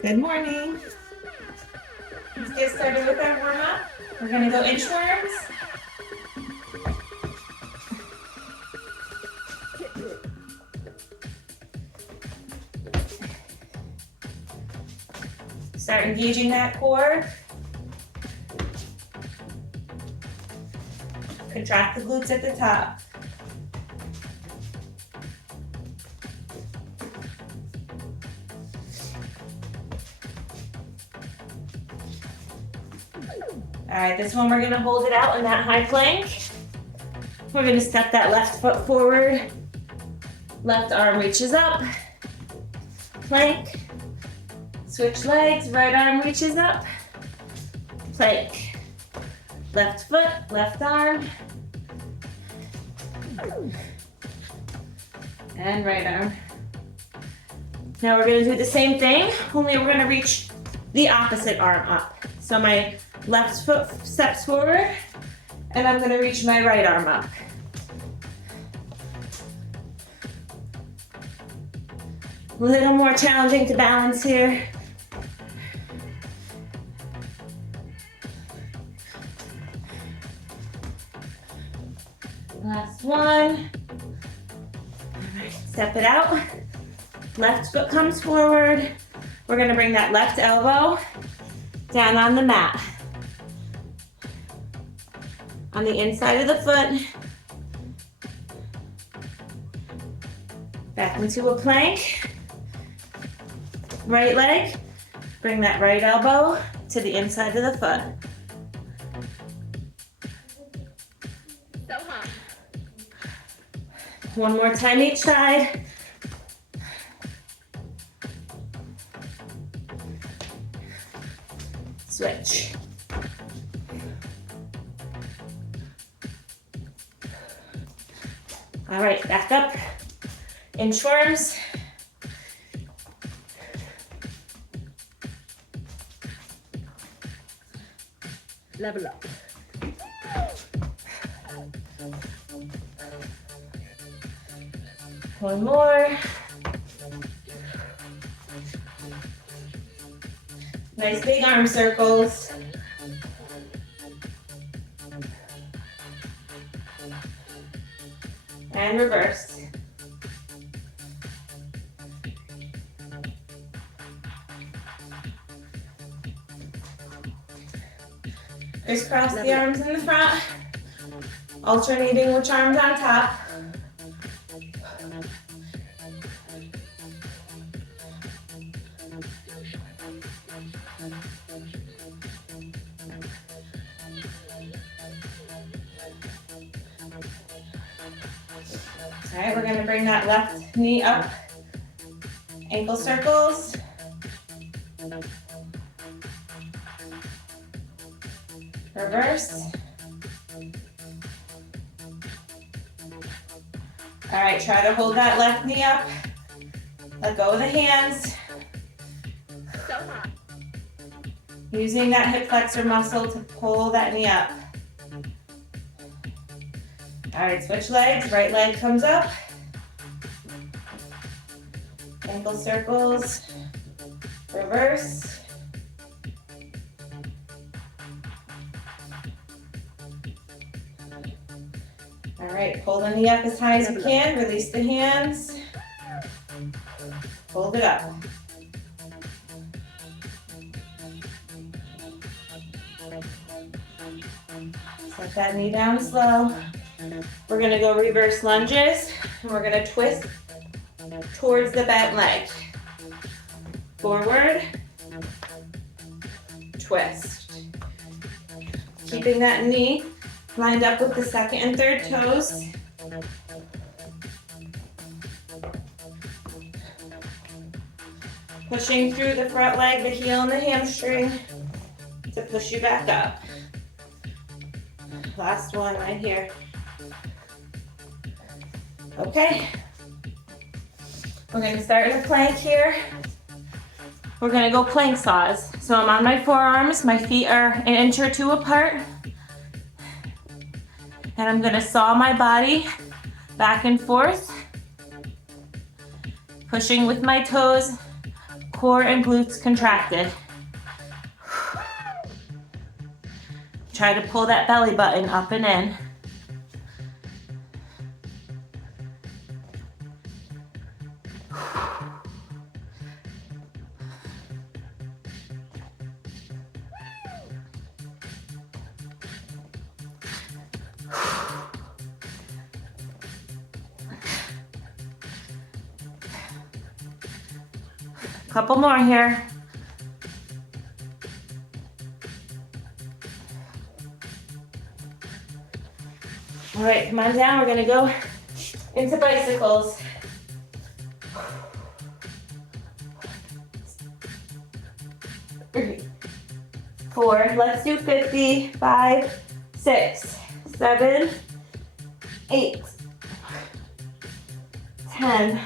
Good morning. Let's get started with our warm up. We're gonna go inchworms. Start engaging that core. Contract the glutes at the top. All right, this one we're gonna hold it out in that high plank. We're gonna step that left foot forward. Left arm reaches up. Plank. Switch legs, right arm reaches up. Plank. Left foot, left arm. And right arm. Now we're gonna do the same thing, only we're gonna reach the opposite arm up. So my left foot steps forward, and I'm gonna reach my right arm up. A little more challenging to balance here. Last one. All right, step it out. Left foot comes forward. We're gonna bring that left elbow down on the mat. On the inside of the foot. Back into a plank. Right leg. Bring that right elbow to the inside of the foot. One more time each side. Switch. All right, back up. Inchworms. Level up. One more. Nice big arm circles. And reverse. Crisscross the arms in the front, alternating which arm's on top. All right, we're gonna bring that left knee up, ankle circles. Reverse. All right, try to hold that left knee up. Let go of the hands. Using that hip flexor muscle to pull that knee up. All right, switch legs. Right leg comes up. Ankle circles. Reverse. All right, pull the knee up as high as you can. Release the hands. Hold it up. Set that knee down slow. We're gonna go reverse lunges, and we're gonna twist towards the bent leg. Forward, twist. Keeping that knee lined up with the second and third toes. Pushing through the front leg, the heel and the hamstring to push you back up. Last one right here. Okay. We're gonna start in a plank here. We're gonna go plank saws. So I'm on my forearms, my feet are an inch or two apart. And I'm gonna saw my body back and forth, pushing with my toes, core and glutes contracted. Try to pull that belly button up and in. Couple more here. All right, come on down. We're gonna go into bicycles. 3, 4, let's do 50, 5, 6, 7, 8, 10.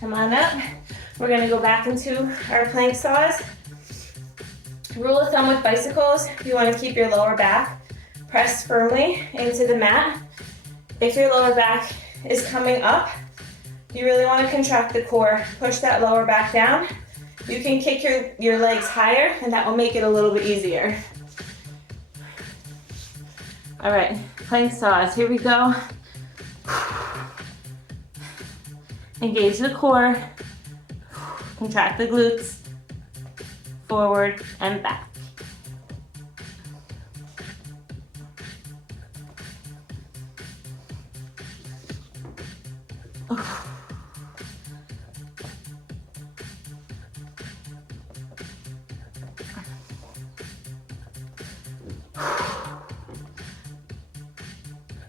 Come on up. We're gonna go back into our plank saws. Rule of thumb with bicycles, you wanna keep your lower back pressed firmly into the mat. If your lower back is coming up, you really wanna contract the core, push that lower back down. You can kick your legs higher and that will make it a little bit easier. All right, plank saws, here we go. Engage the core, contract the glutes, forward and back.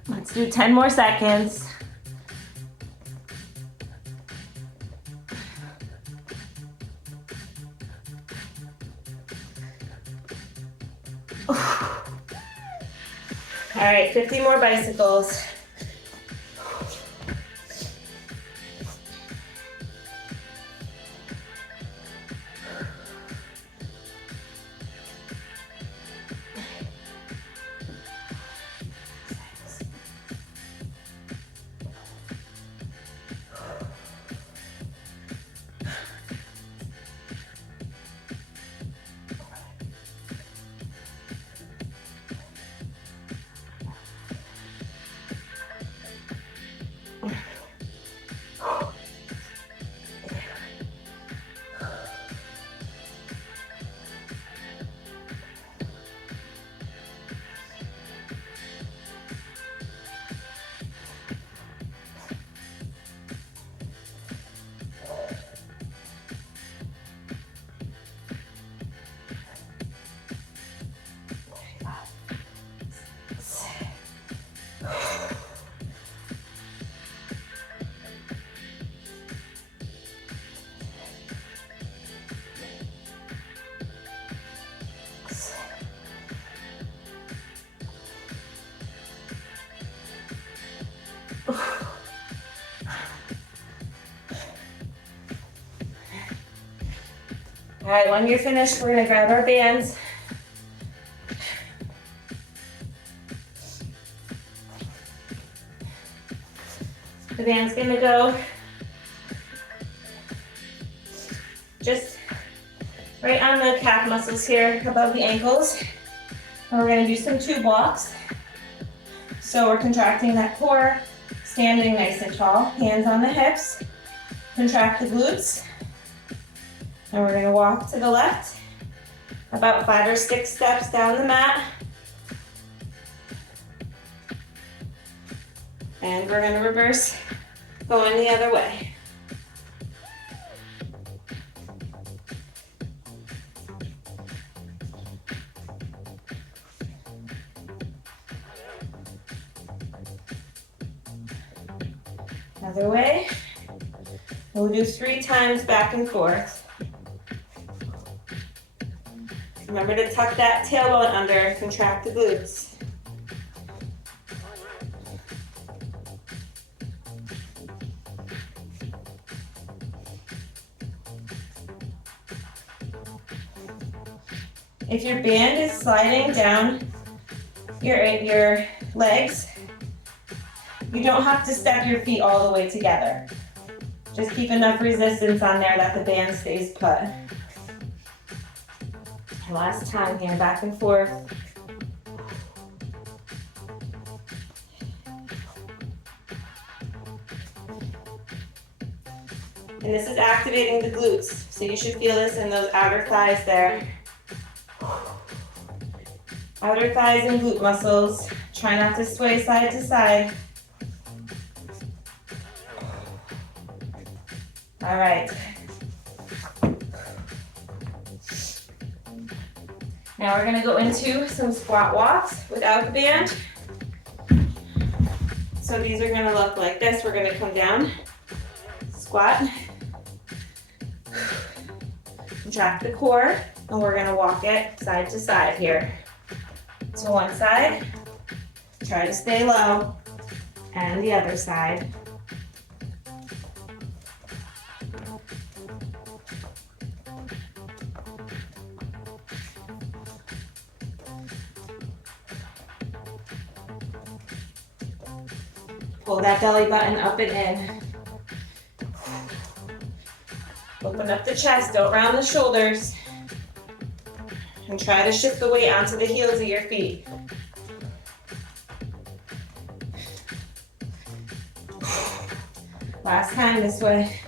Let's do 10 more seconds. All right, 50 more bicycles. All right, when you're finished, we're gonna grab our bands. The band's gonna go just right on the calf muscles here above the ankles. And we're gonna do some tube walks. So we're contracting that core, standing nice and tall, hands on the hips, contract the glutes. And we're gonna walk to the left, about 5 or 6 steps down the mat. And we're gonna reverse Going the other way. Other way. We'll do 3 times back and forth. Remember to tuck that tailbone under and contract the glutes. If your band is sliding down your legs, you don't have to step your feet all the way together. Just keep enough resistance on there that the band stays put. Last time here, back and forth. And this is activating the glutes, so you should feel this in those outer thighs there. Outer thighs and glute muscles. Try not to sway side to side. All right. Now we're gonna go into some squat walks without the band. So these are gonna look like this. We're gonna come down, squat, contract the core, and we're gonna walk it side to side here. So one side, try to stay low, and the other side. Pull that belly button up and in. Open up the chest, don't round the shoulders. And try to shift the weight onto the heels of your feet. Last time this way.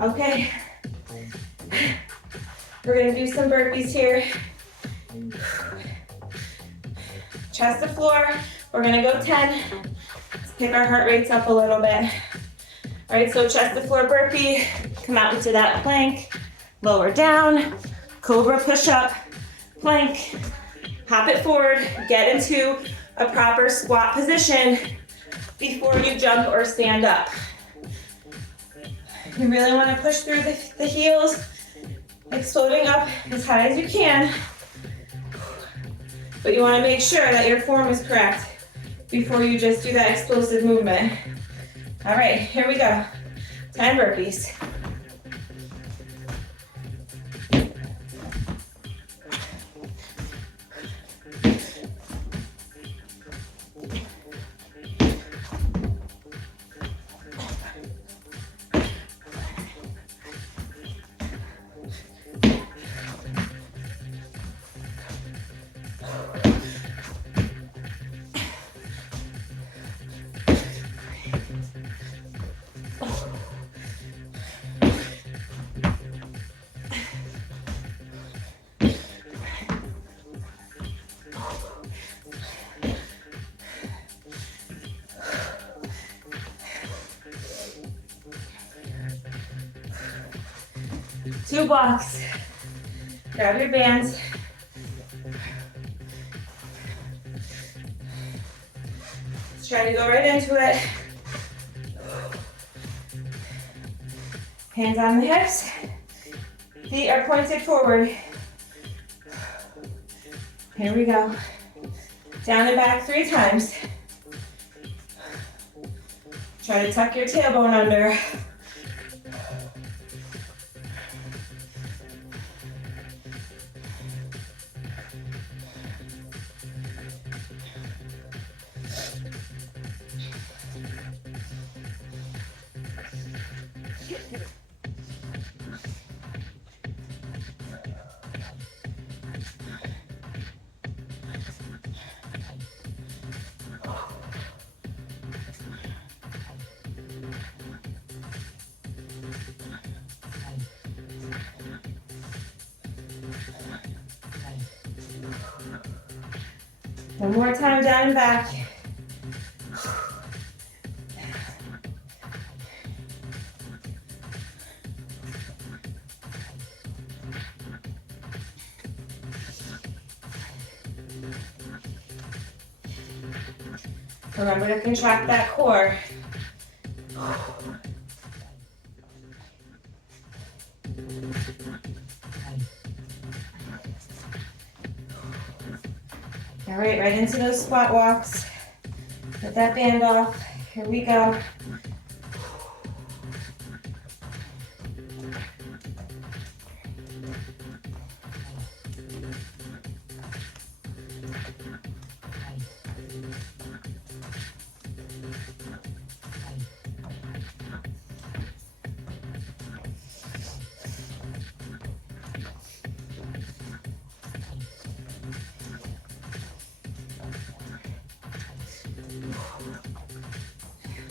Okay. We're gonna do some burpees here. Chest to floor. We're gonna go 10. Let's pick our heart rates up a little bit. All right, so chest to floor burpee. Come out into that plank. Lower down. Cobra push up. Plank. Hop it forward. Get into a proper squat position before you jump or stand up. You really want to push through the heels, exploding up as high as you can. But you want to make sure that your form is correct before you just do that explosive movement. All right, here we go. 10 burpees. Two blocks. Grab your bands. Let's try to go right into it. Hands on the hips. Feet are pointed forward. Here we go. Down and back 3 times. Try to tuck your tailbone under. One more time, down and back. Remember to contract that core. All right into those squat walks. Get that band off. Here we go.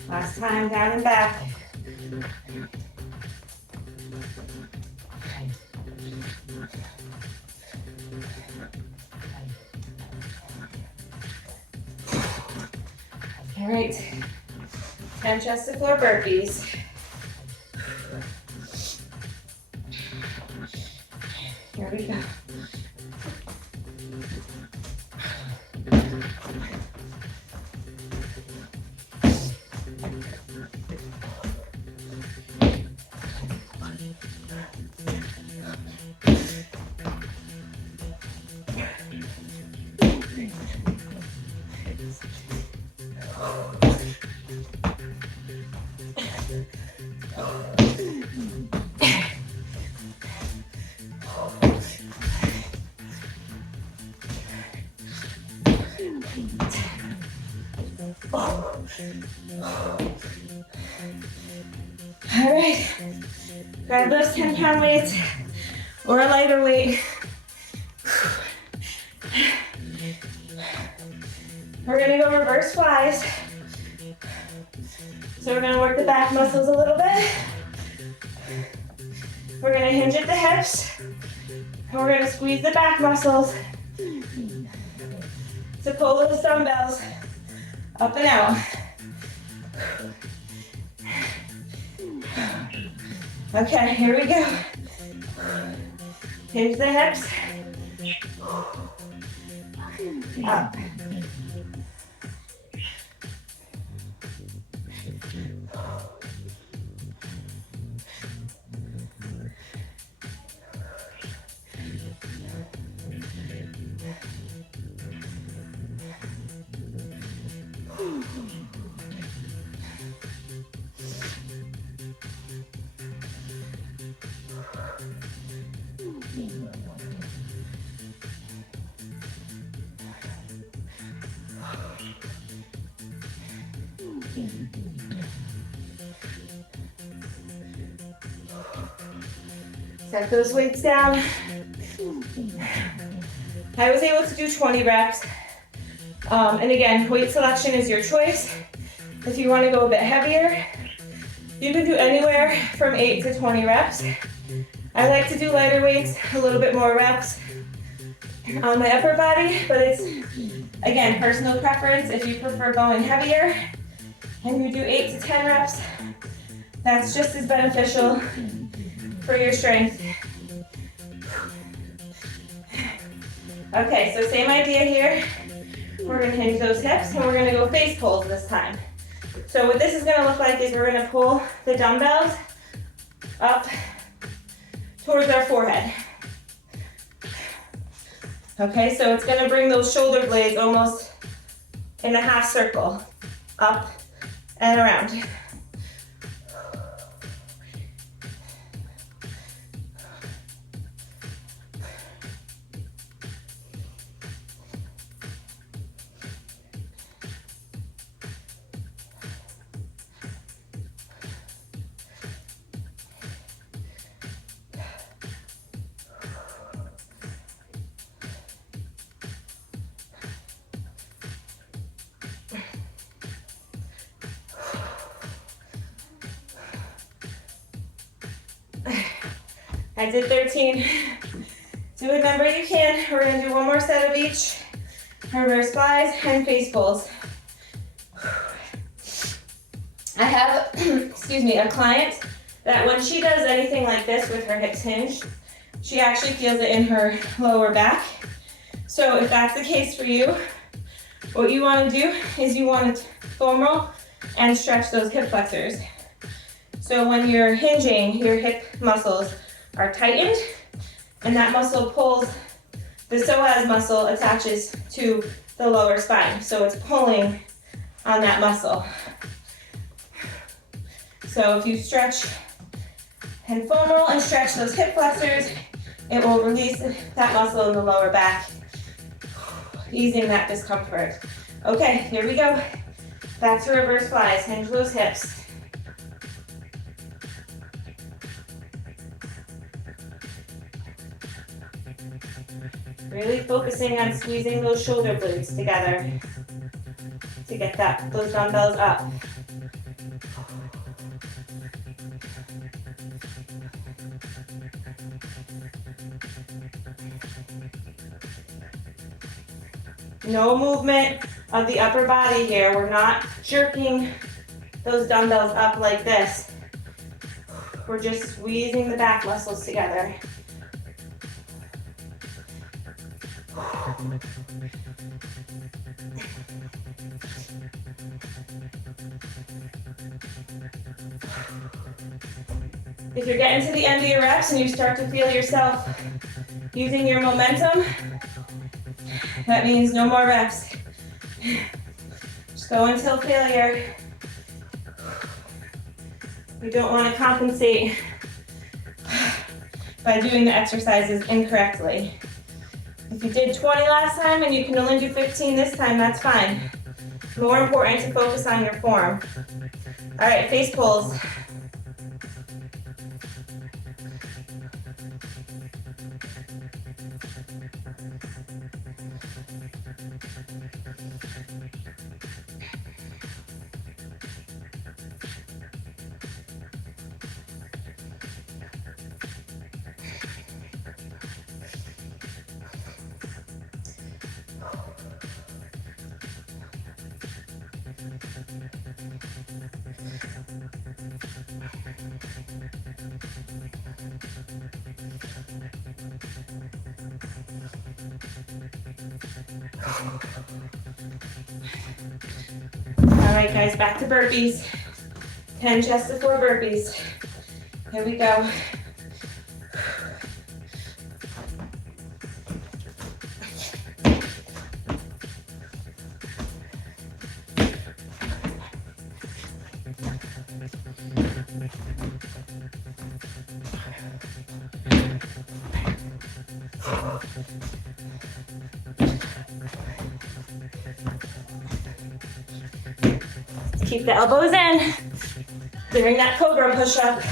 Last time, down and back. All right, 10 chest to floor burpees. Here we go. All right, grab those 10-pound weights or a lighter weight. We're gonna go reverse flies. So we're gonna work the back muscles a little bit. We're gonna hinge at the hips. And we're gonna squeeze the back muscles to pull those dumbbells up and out. Okay, here we go. Hinge the hips. Up. Set those weights down. I was able to do 20 reps. And again, weight selection is your choice. If you want to go a bit heavier, you can do anywhere from 8 to 20 reps. I like to do lighter weights, a little bit more reps on my upper body, but it's, again, personal preference. If you prefer going heavier and you do 8 to 10 reps, that's just as beneficial for your strength. Okay, so same idea here. We're gonna hinge those hips and we're gonna go face pulls this time. So what this is gonna look like is we're gonna pull the dumbbells up towards our forehead. Okay, so it's gonna bring those shoulder blades almost in a half circle, up and around. I did 13. Do a number you can. We're gonna do one more set of each. reverse flies, and face pulls. I have, excuse me, a client that when she does anything like this with her hips hinged, she actually feels it in her lower back. So if that's the case for you, what you want to do is you want to foam roll and stretch those hip flexors. So when you're hinging, your hip muscles are tightened, and that muscle pulls, the psoas muscle attaches to the lower spine. So it's pulling on that muscle. So if you stretch and foam roll and stretch those hip flexors, it will release that muscle in the lower back, easing that discomfort. Okay, here we go. Back to reverse flies, hinge those hips. Really focusing on squeezing those shoulder blades together to get those dumbbells up. No movement of the upper body here. We're not jerking those dumbbells up like this. We're just squeezing the back muscles together. If you're getting to the end of your reps and you start to feel yourself using your momentum, that means no more reps. Just go until failure. You don't want to compensate by doing the exercises incorrectly. If you did 20 last time and you can only do 15 this time, that's fine. More important to focus on your form. All right, face pulls. All right, guys, back to burpees. 10 chest to 4 burpees. Here we go. Keep the elbows in during that cobra push-up.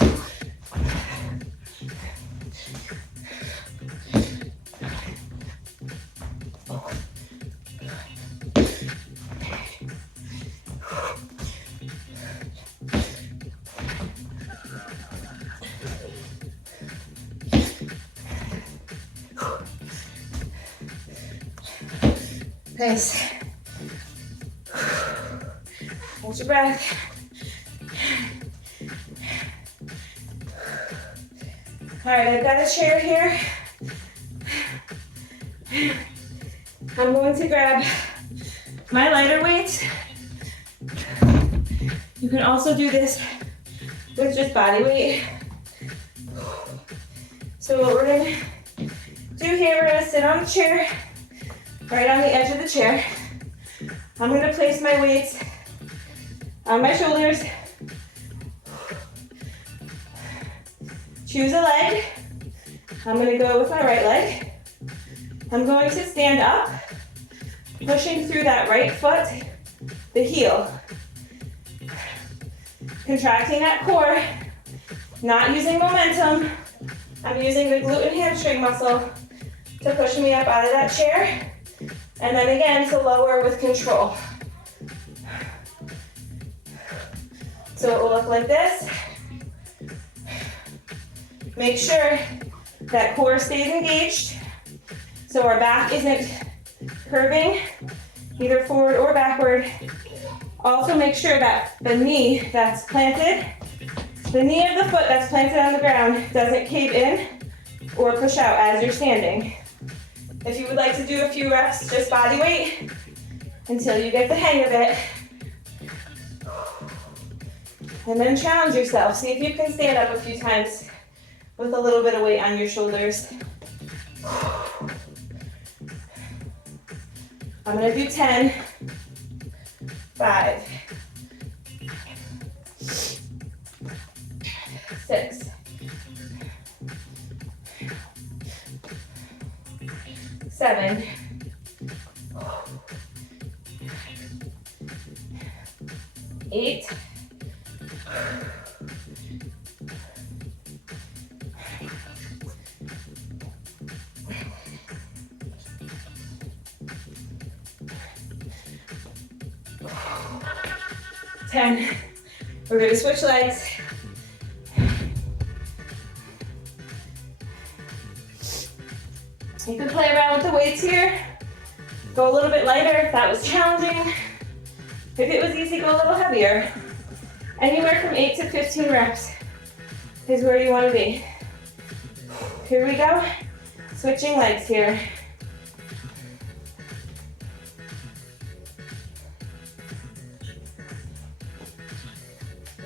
Nice. Hold your breath. All right, I've got a chair here. I'm going to grab my lighter weights. You can also do this with just body weight. So what we're gonna do here, we're gonna sit on the chair, right on the edge of the chair. I'm gonna place my weights on my shoulders. Choose a leg. I'm gonna go with my right leg. I'm going to stand up, pushing through that right foot, the heel. Contracting that core, not using momentum. I'm using the glute and hamstring muscle to push me up out of that chair. And then again, to lower with control. So it will look like this. Make sure that core stays engaged so our back isn't curving either forward or backward. Also make sure that the knee that's planted, the knee of the foot that's planted on the ground doesn't cave in or push out as you're standing. If you would like to do a few reps, just body weight until you get the hang of it. And then challenge yourself. See if you can stand up a few times with a little bit of weight on your shoulders. I'm gonna do 10, 5, 6, 7, 8, 10. We're gonna switch legs. You can play around with the weights here. Go a little bit lighter if that was challenging. If it was easy, go a little heavier. Anywhere from 8 to 15 reps is where you want to be. Here we go. Switching legs here.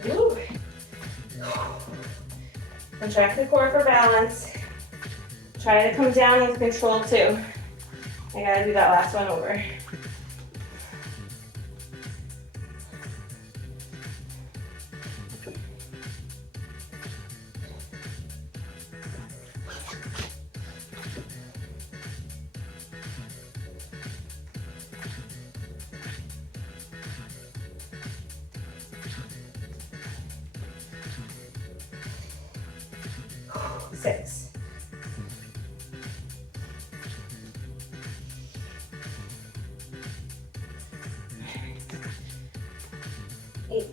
Ooh. Contract the core for balance. Try to come down with control too. I gotta do that last one over. Six. 8.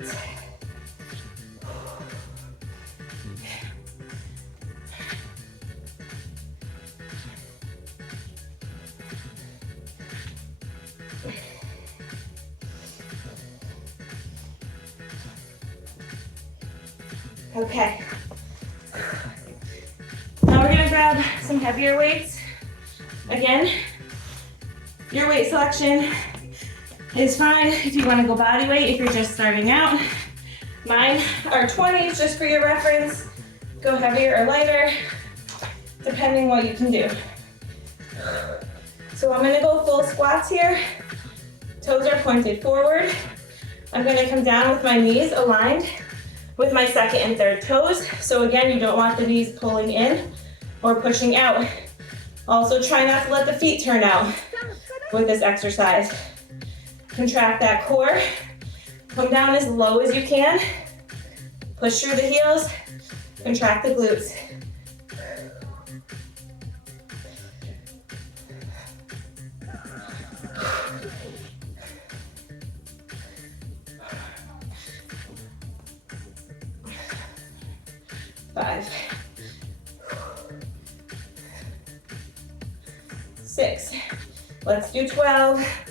Okay. Now we're gonna grab some heavier weights. Again, your weight selection is fine if you want to go body weight if you're just starting out. Mine are 20s just for your reference. Go heavier or lighter, depending what you can do. So I'm gonna go full squats here. Toes are pointed forward. I'm gonna come down with my knees aligned with my second and third toes. So again, you don't want the knees pulling in or pushing out. Also try not to let the feet turn out with this exercise. Contract that core. Come down as low as you can. Push through the heels. Contract the glutes. Five. 6. Let's do 12.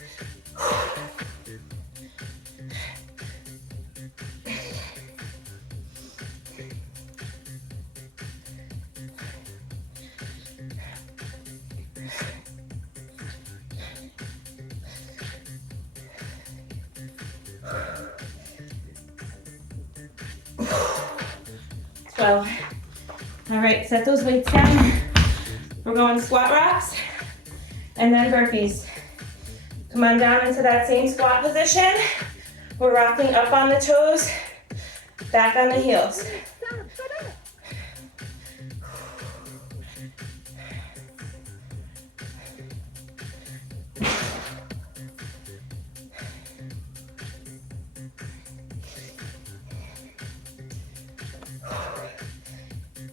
All right, set those weights down. We're going squat rocks and then burpees. Come on down into that same squat position. We're rocking up on the toes, back on the heels.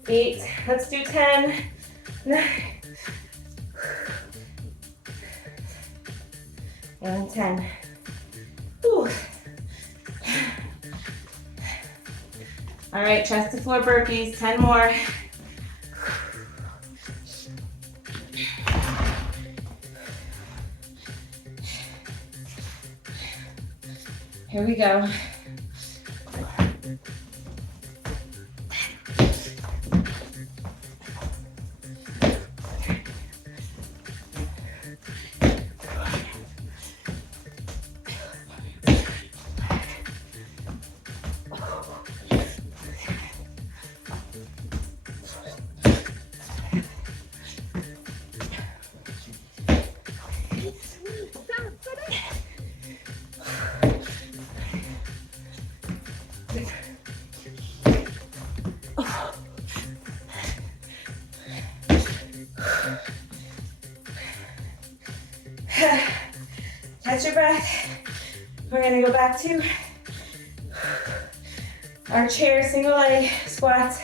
Eight. Let's do 10. 9. And 10. Whew. All right, chest to floor burpees. 10 more. Here we go. Catch your breath. We're gonna go back to our chair single leg squats.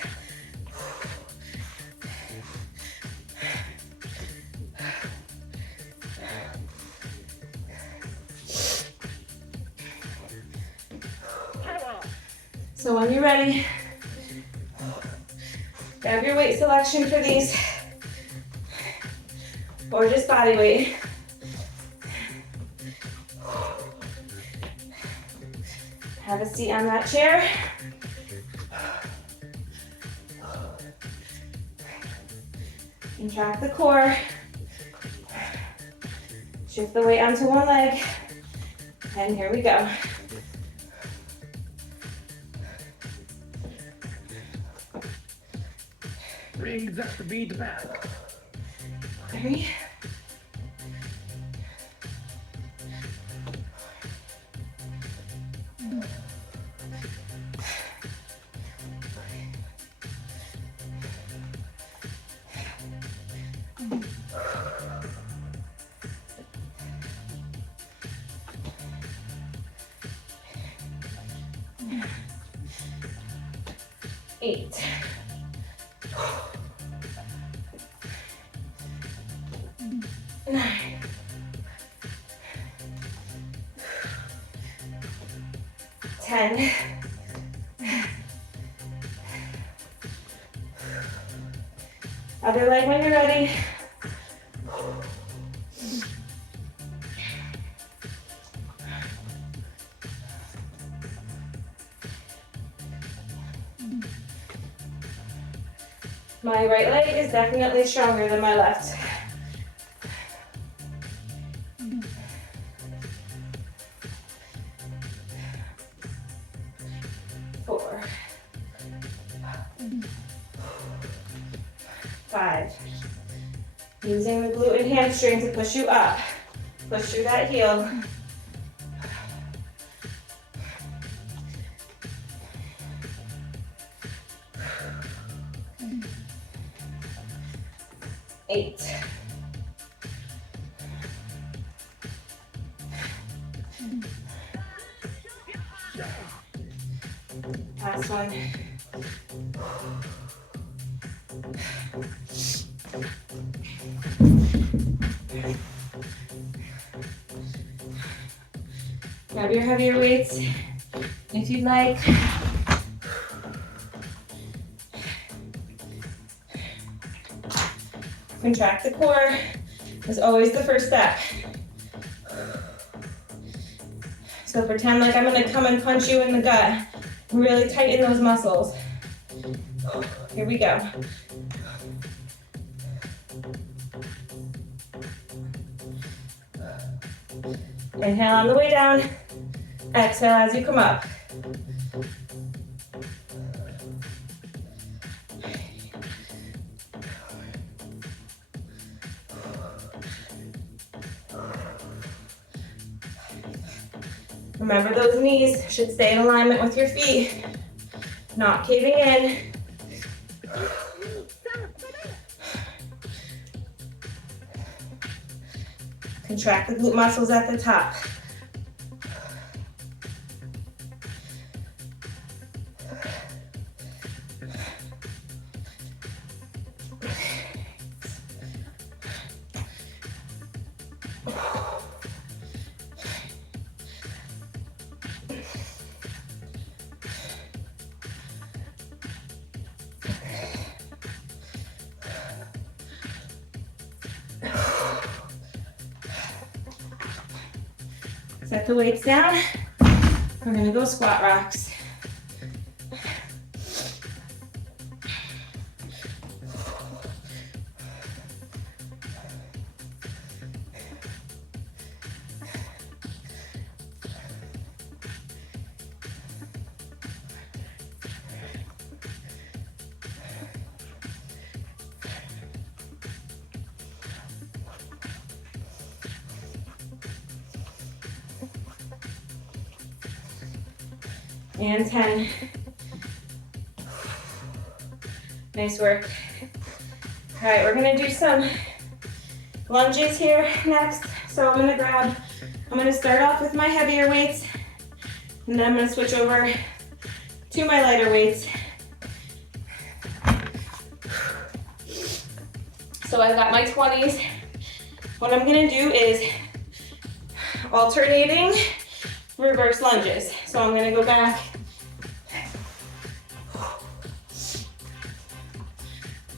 So when you're ready, grab your weight selection for these, or just body weight. Have a seat on that chair. Contract the core. Shift the weight onto one leg. And here we go. Bring that beat back. 3. Eight. 9. 10. 'Other leg when you're ready. My right leg is definitely stronger than my left. 4. 5. Using the glute and hamstring to push you up. Push through that heel. 8. 'Last one. Grab your heavier weights if you'd like. Contract the core is always the first step. So pretend like I'm gonna come and punch you in the gut. Really tighten those muscles. Here we go. Inhale on the way down. Exhale as you come up. Remember, those knees should stay in alignment with your feet, not caving in. Contract the glute muscles at the top. Set the weights down. We're gonna go squat rocks. And 10. Nice work. All right, we're gonna do some lunges here next. So I'm gonna start off with my heavier weights, and then I'm gonna switch over to my lighter weights. So I've got my 20s. What I'm gonna do is alternating reverse lunges. So I'm gonna go back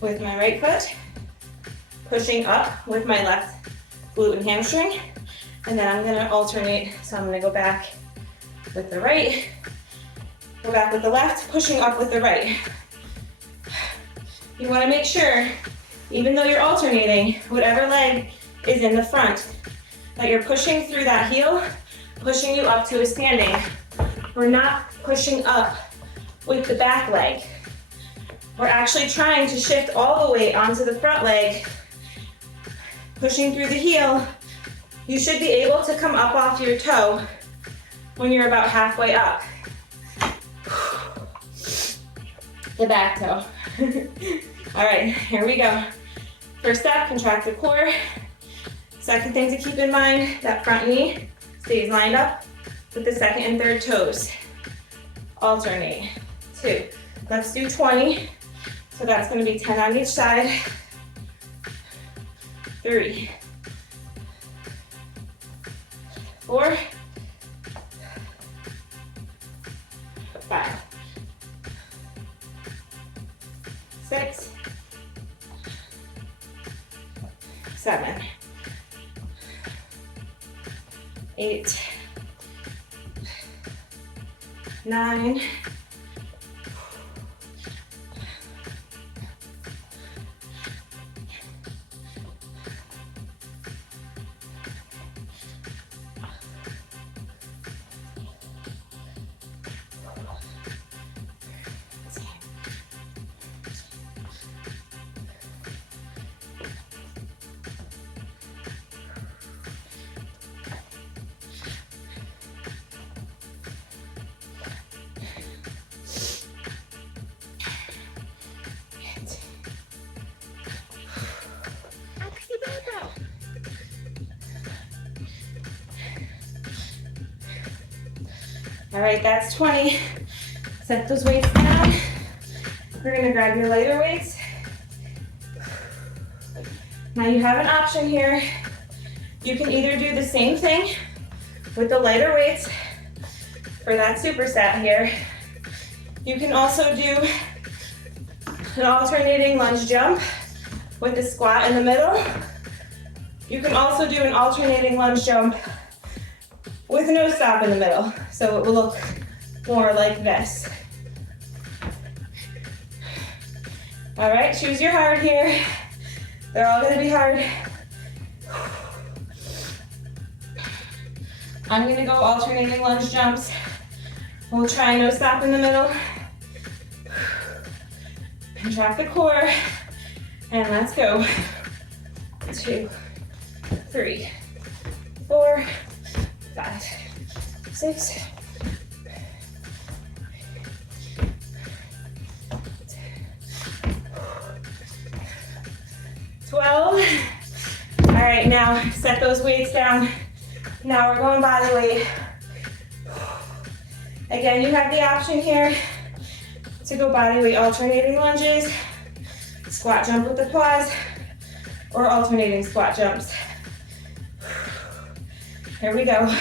with my right foot, pushing up with my left glute and hamstring, and then I'm gonna alternate. So I'm gonna go back with the right, go back with the left, pushing up with the right. You wanna make sure, even though you're alternating, whatever leg is in the front, that you're pushing through that heel, pushing you up to a standing. We're not pushing up with the back leg. We're actually trying to shift all the weight onto the front leg, pushing through the heel. You should be able to come up off your toe when you're about halfway up. The back toe. All right, here we go. First step, contract the core. Second thing to keep in mind, that front knee stays lined up with the second and third toes. Alternate. 2. Let's do 20. So that's going to be 10 on each side. 3. 4. 5. 6. 7. 8. 9. 'All right, that's 20. Set those weights down. We're gonna grab your lighter weights. Now you have an option here. You can either do the same thing with the lighter weights for that superset here. You can also do an alternating lunge jump with a squat in the middle. You can also do an alternating lunge jump with no stop in the middle. So it will look more like this. All right, choose your hard here. They're all gonna be hard. I'm gonna go alternating lunge jumps. We'll try no stop in the middle. Contract the core, and let's go. 2, 3, 4, 5, 6, 12. All right, now set those weights down. Now we're going body weight. Again, you have the option here to go body weight alternating lunges, squat jump with the quads, or alternating squat jumps. Here we go.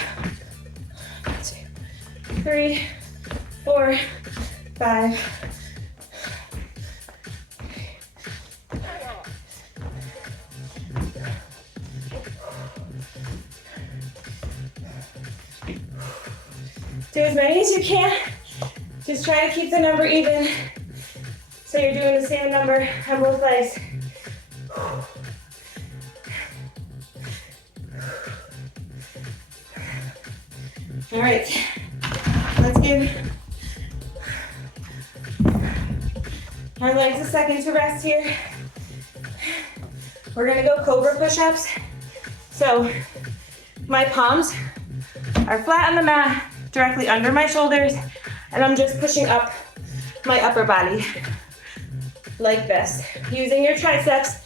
2, 3, 4, 5. 6, Do as many as you can. Just try to keep the number even. So you're doing the same number on both legs. All right, let's give our legs a second to rest here. We're gonna go cobra push-ups. So my palms are flat on the mat, directly under my shoulders, and I'm just pushing up my upper body like this, using your triceps.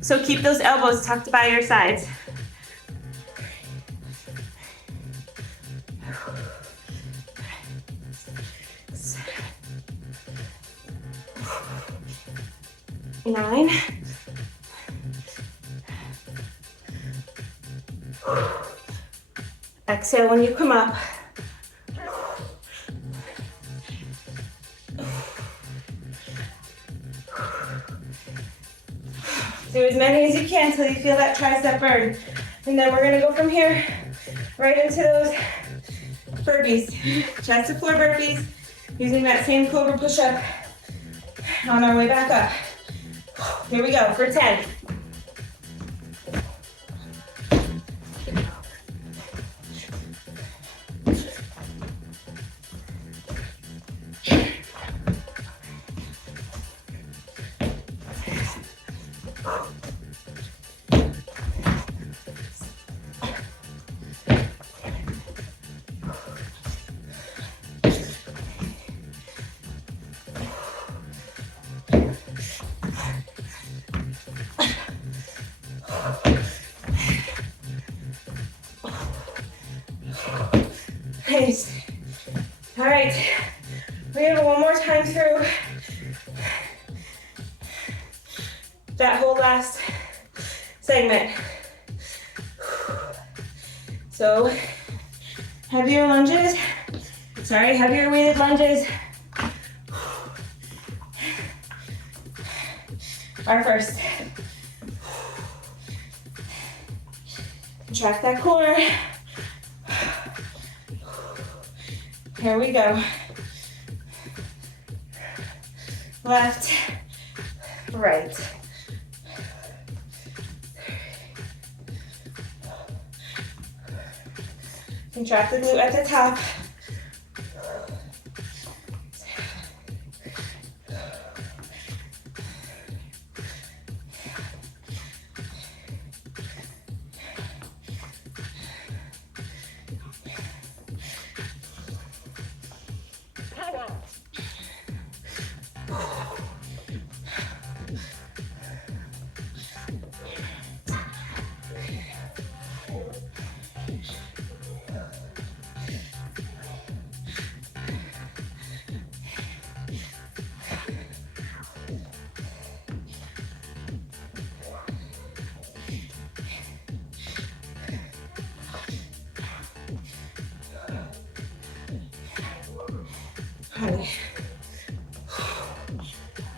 So keep those elbows tucked by your sides. Nine. Exhale when you come up. Do as many as you can until you feel that tricep burn. And then we're gonna go from here right into those burpees. Chest to floor burpees, using that same cobra push-up on our way back up. Here we go for 10. Nice. All right, we have one more time through that whole last segment. So heavier weighted lunges are first. Contract that core. Here we go. Left, right. Contract the glute at the top.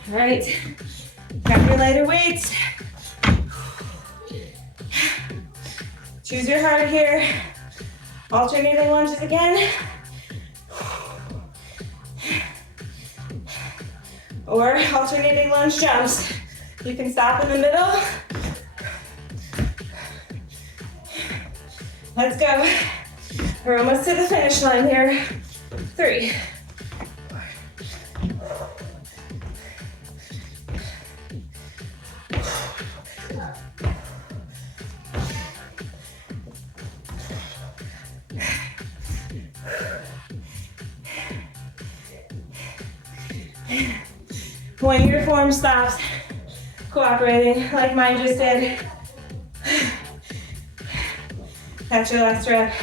All right, grab your lighter weights. Choose your heart here. Alternating lunges again. Or alternating lunge jumps. You can stop in the middle. Let's go. We're almost to the finish line here. 3. When your form stops cooperating, like mine just did, that's your last rep.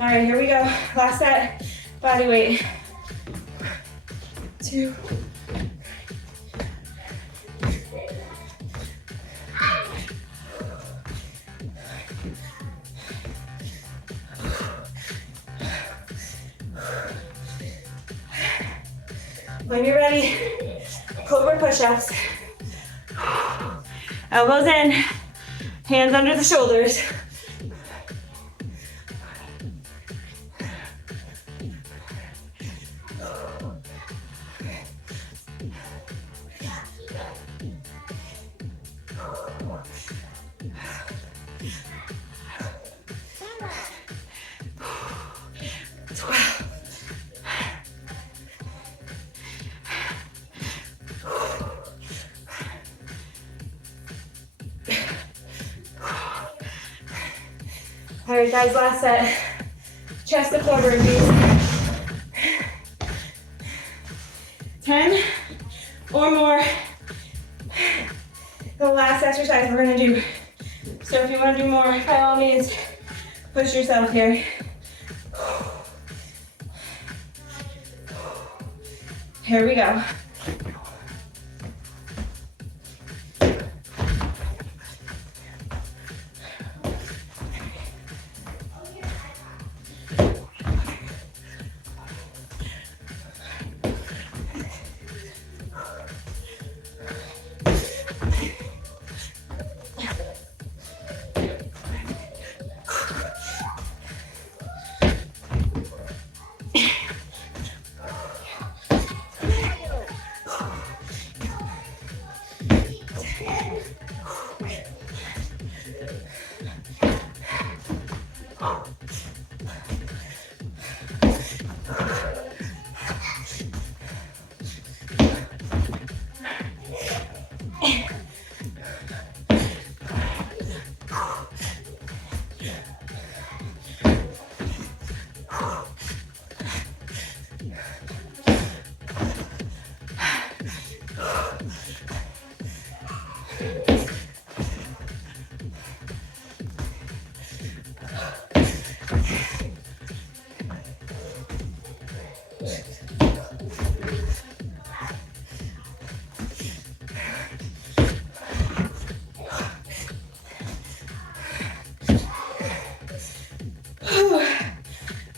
All right, here we go. Last set, body weight. 2. When you're ready, cobra push-ups. Elbows in, hands under the shoulders. guys, last set. Chest to core burpees. 10 or more. The last exercise we're gonna do. So if you wanna do more, by all means, push yourself here. Here we go.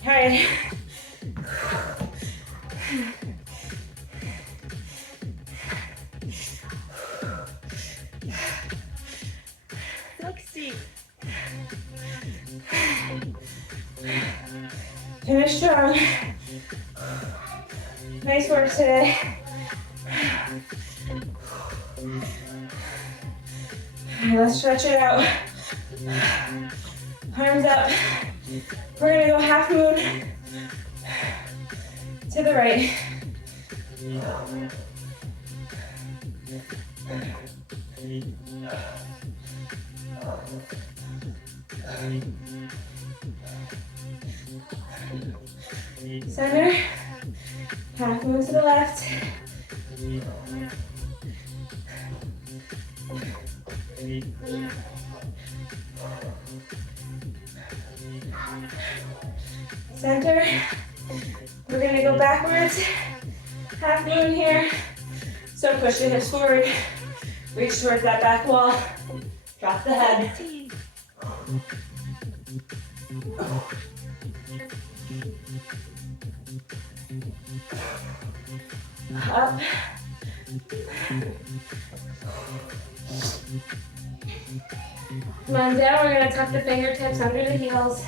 All right. 60. Finish strong. Nice work today. Let's stretch it out. Arms up. We're gonna go half moon to the right. Center. Half moon to the left. Center. We're gonna go backwards. Half moon here. So push the hips forward. Reach towards that back wall. Drop the head. Up. Come on down. We're gonna tuck the fingertips under the heels.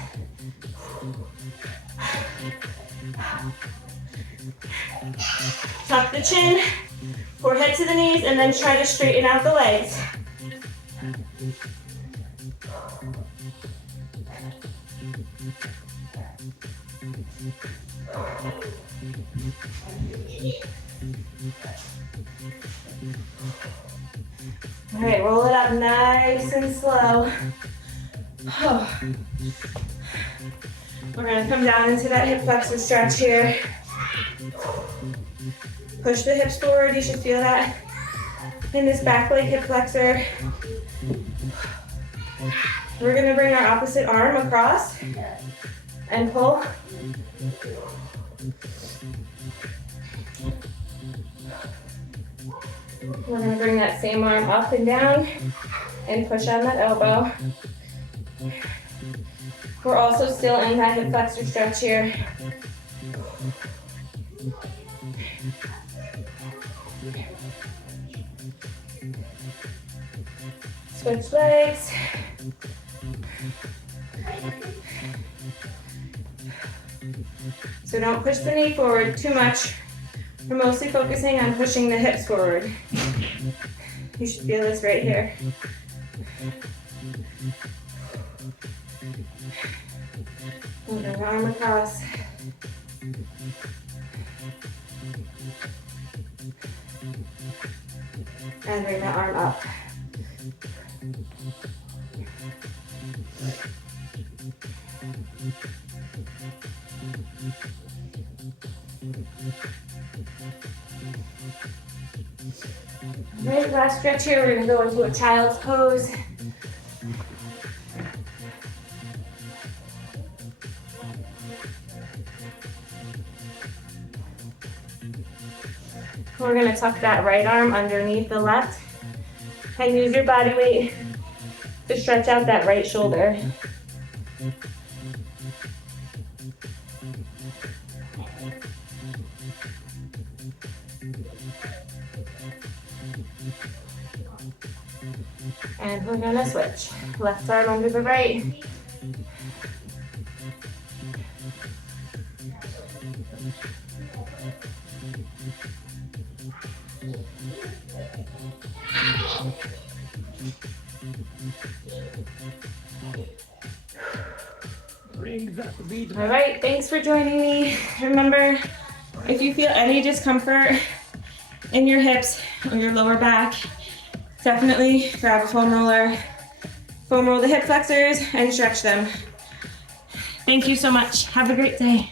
Tuck the chin, forehead to the knees, and then try to straighten out the legs. All right, roll it up nice and slow. We're gonna come down into that hip flexor stretch here. Push the hips forward, you should feel that in this back leg hip flexor. We're gonna bring our opposite arm across and pull. We're gonna bring that same arm up and down and push on that elbow. We're also still in that hip flexor stretch here. Switch legs. So don't push the knee forward too much. We're mostly focusing on pushing the hips forward. You should feel this right here. Hold your arm across. And bring the arm up. All right, last stretch here. We're gonna go into a child's pose. We're gonna tuck that right arm underneath the left and use your body weight to stretch out that right shoulder. And we're gonna switch. Left arm under the right. Brings out the beat All right, thanks for joining me. Remember, if you feel any discomfort in your hips or your lower back, definitely grab a foam roller, foam roll the hip flexors and stretch them. Thank you so much. Have a great day.